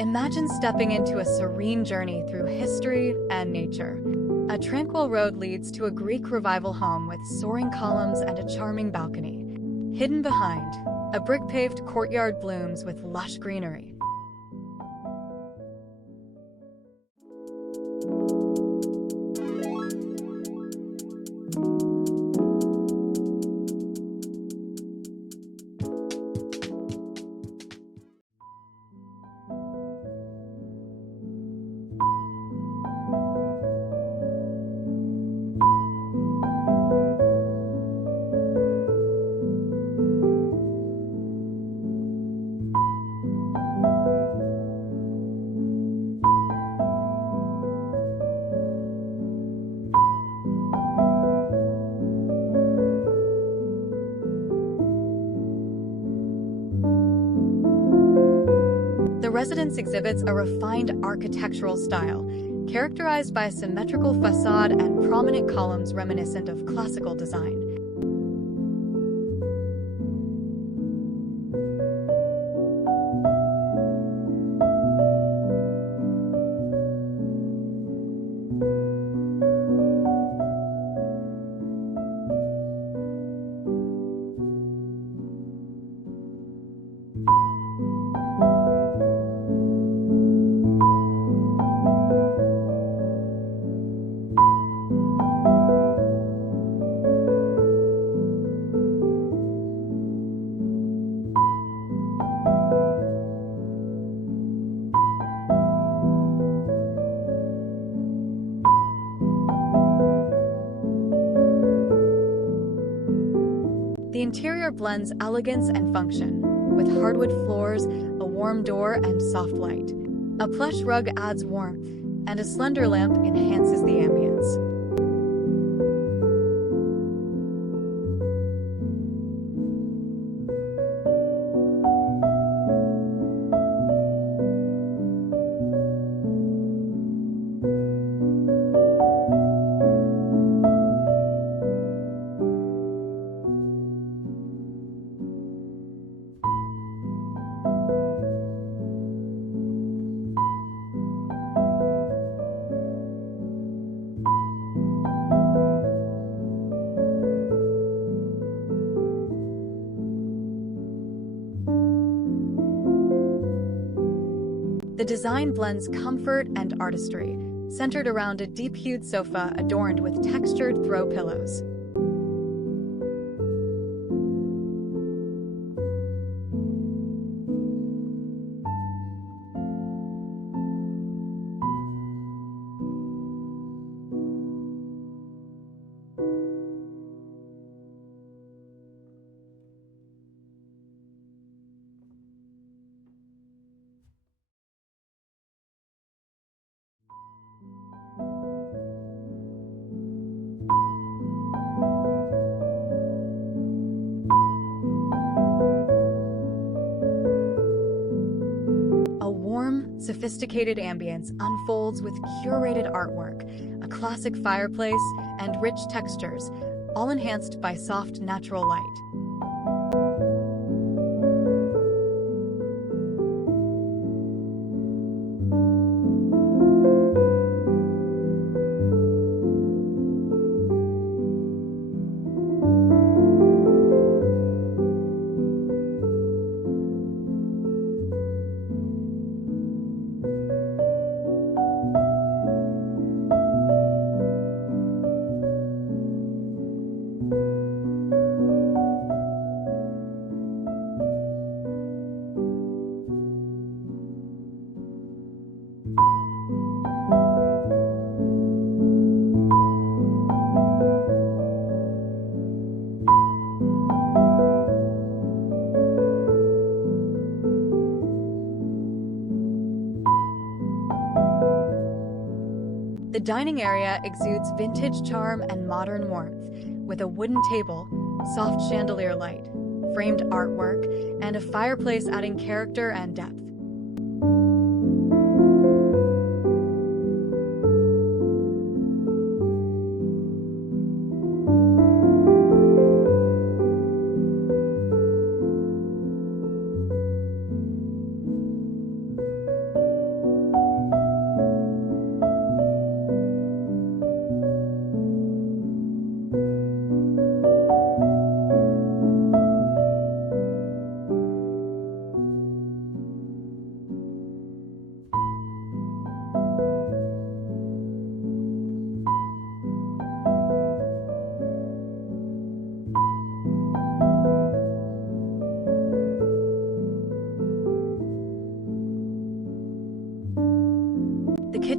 Imagine stepping into a serene journey through history and nature. A tranquil road leads to a Greek revival home with soaring columns and a charming balcony. Hidden behind, a brick-paved courtyard blooms with lush greenery. The residence exhibits a refined architectural style, characterized by a symmetrical facade and prominent columns reminiscent of classical design. The interior blends elegance and function, with hardwood floors, a warm door, and soft light. A plush rug adds warmth, and a slender lamp enhances the ambience. The design blends comfort and artistry, centered around a deep-hued sofa adorned with textured throw pillows. Sophisticated ambience unfolds with curated artwork, a classic fireplace, and rich textures, all enhanced by soft natural light. The dining area exudes vintage charm and modern warmth, with a wooden table, soft chandelier light, framed artwork, and a fireplace adding character and depth.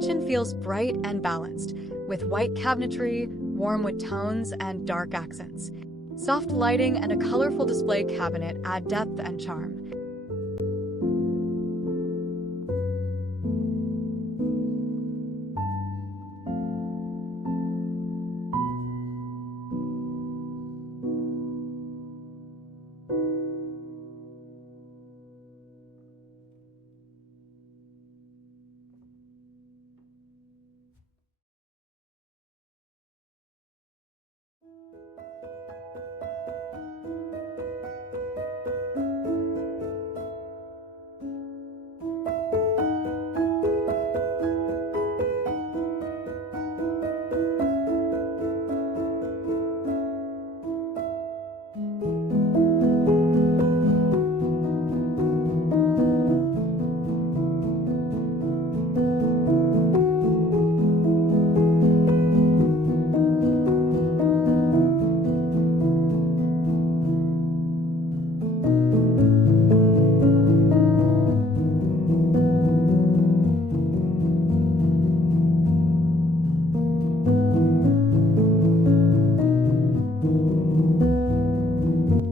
kitchen feels bright and balanced, with white cabinetry, warm wood tones, and dark accents. Soft lighting and a colorful display cabinet add depth and charm.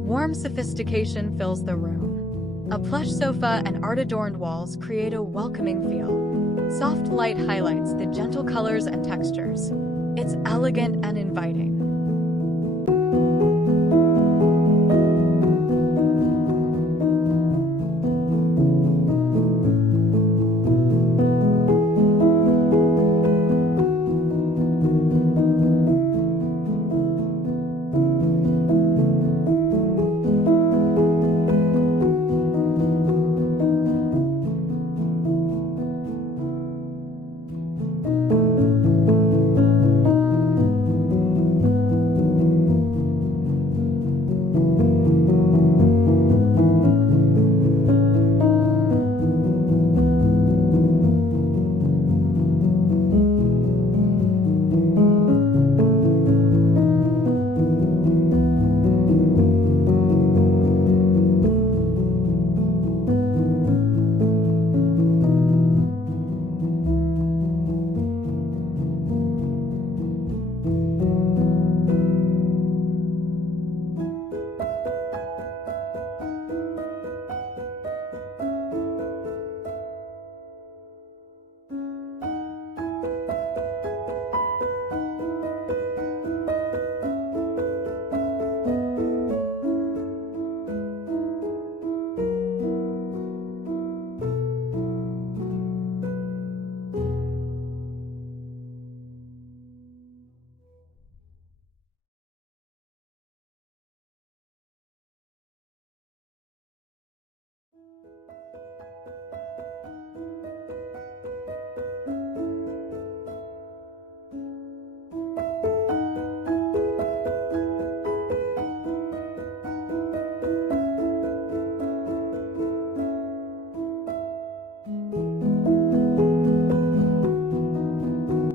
Warm sophistication fills the room. A plush sofa and art-adorned walls create a welcoming feel. Soft light highlights the gentle colors and textures. It's elegant and inviting.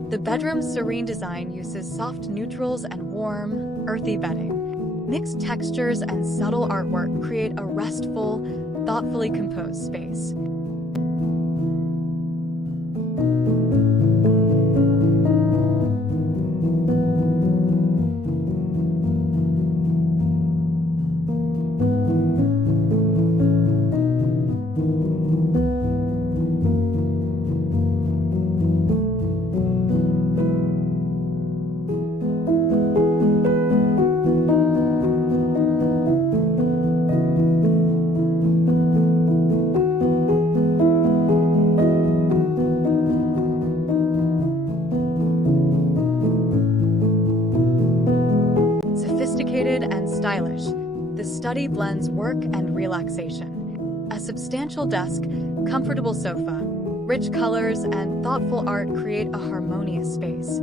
The bedroom's serene design uses soft neutrals and warm, earthy bedding. Mixed textures and subtle artwork create a restful, thoughtfully composed space. Sophisticated and stylish, the study blends work and relaxation. A substantial desk, comfortable sofa, rich colors, and thoughtful art create a harmonious space.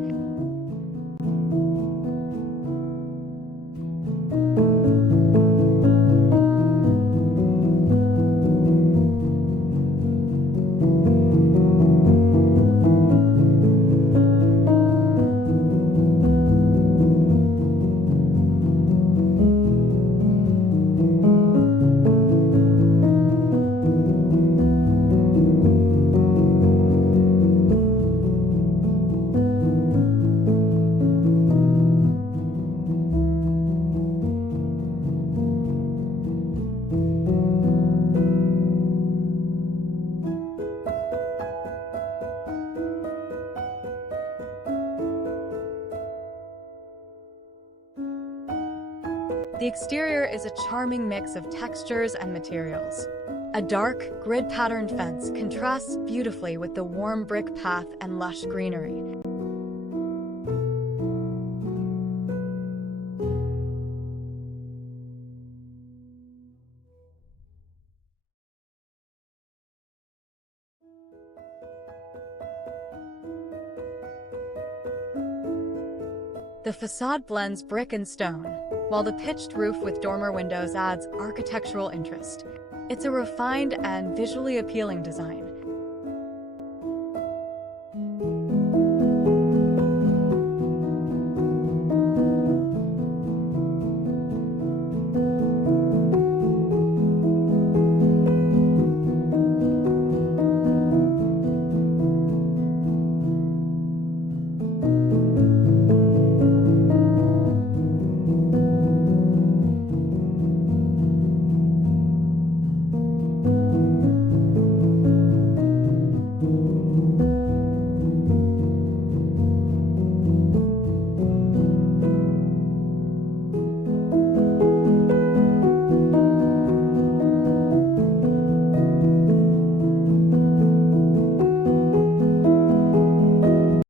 The exterior is a charming mix of textures and materials. A dark, grid-patterned fence contrasts beautifully with the warm brick path and lush greenery. The facade blends brick and stone, while the pitched roof with dormer windows adds architectural interest. It's a refined and visually appealing design.